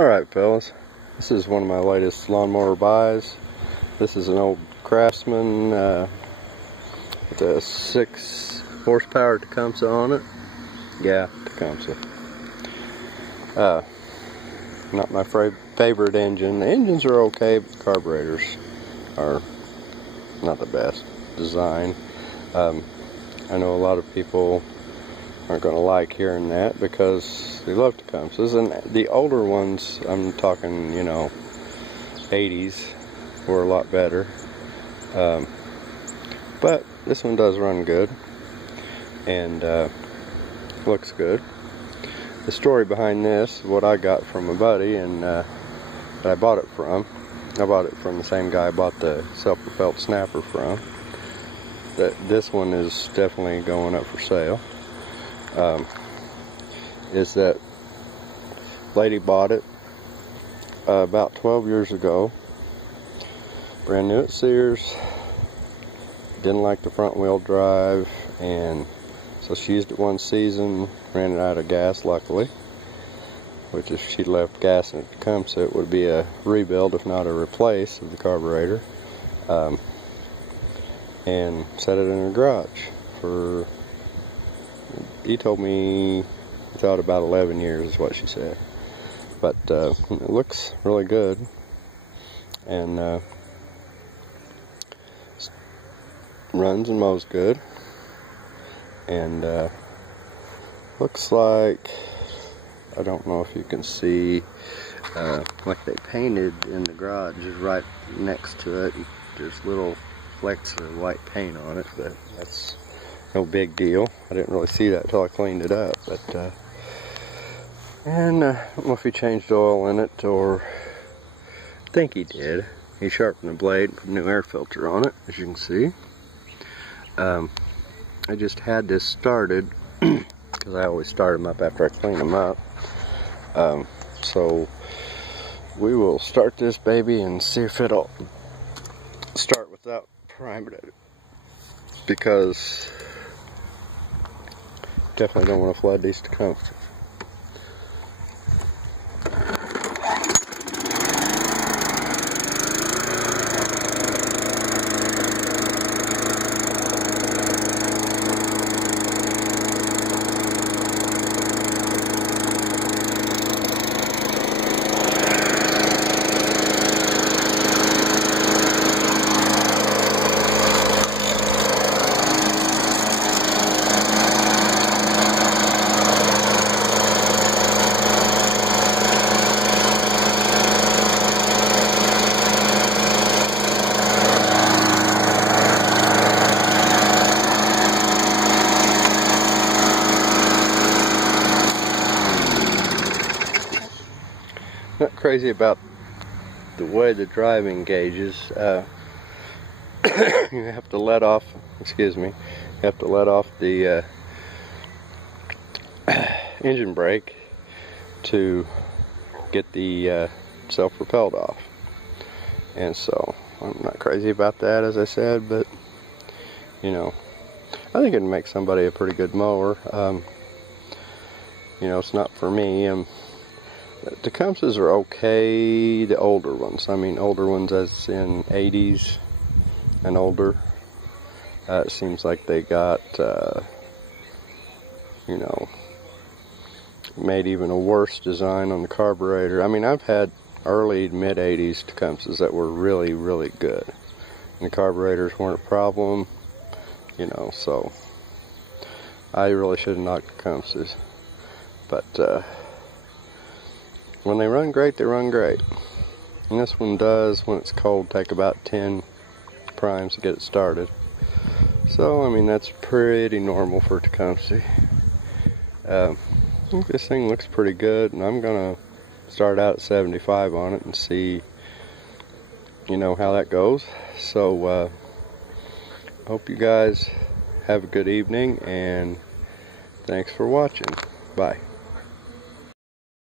Alright fellas, this is one of my latest lawnmower buys. This is an old Craftsman with a 6 horsepower Tecumseh on it. Yeah, Tecumseh. Not my favorite engine. The engines are okay, but the carburetors are not the best design. I know a lot of people aren't going to like hearing that because they love Tecumsehs, and the older ones, I'm talking, you know, 80s, were a lot better. But this one does run good and looks good. The story behind this, what I got from a buddy, and that I bought it from. I bought it from the same guy I bought the self-propelled snapper from. That this one is definitely going up for sale. Is that lady bought it about 12 years ago, brand new at Sears, didn't like the front wheel drive, and so she used it one season, ran it out of gas luckily, which if she left gas in it Tecumseh, it would be a rebuild if not a replace of the carburetor, and set it in her garage for, he told me he thought about 11 years is what she said. But it looks really good, and runs and mows good, and looks like, I don't know if you can see, like they painted in the garage is right next to it. There's little flecks of white paint on it, but that's no big deal. I didn't really see that until I cleaned it up. But and I don't know if he changed oil in it, or I think he did. He sharpened the blade, put a new air filter on it, as you can see. I just had this started because I always start them up after I clean them up. So we will start this baby and see if it'll start without priming it, because definitely don't want to flood these Tecumsehs. Not crazy about the way the driving gauges. You have to let off, excuse me, you have to let off the engine brake to get the self-propelled off. And so I'm not crazy about that, as I said, but you know, I think it'd make somebody a pretty good mower. You know, it's not for me. The Tecumsehs are okay, the older ones. I mean older ones as in 80s and older. It seems like they got, you know, made even a worse design on the carburetor. I mean, I've had early mid-80s Tecumsehs that were really, really good. And the carburetors weren't a problem, you know, so I really should have knocked Tecumsehs. But, when they run great, they run great. And this one does, when it's cold, take about 10 primes to get it started. So, I mean, that's pretty normal for Tecumseh. I think this thing looks pretty good, and I'm going to start out at 75 on it and see, you know, how that goes. So, hope you guys have a good evening, and thanks for watching. Bye.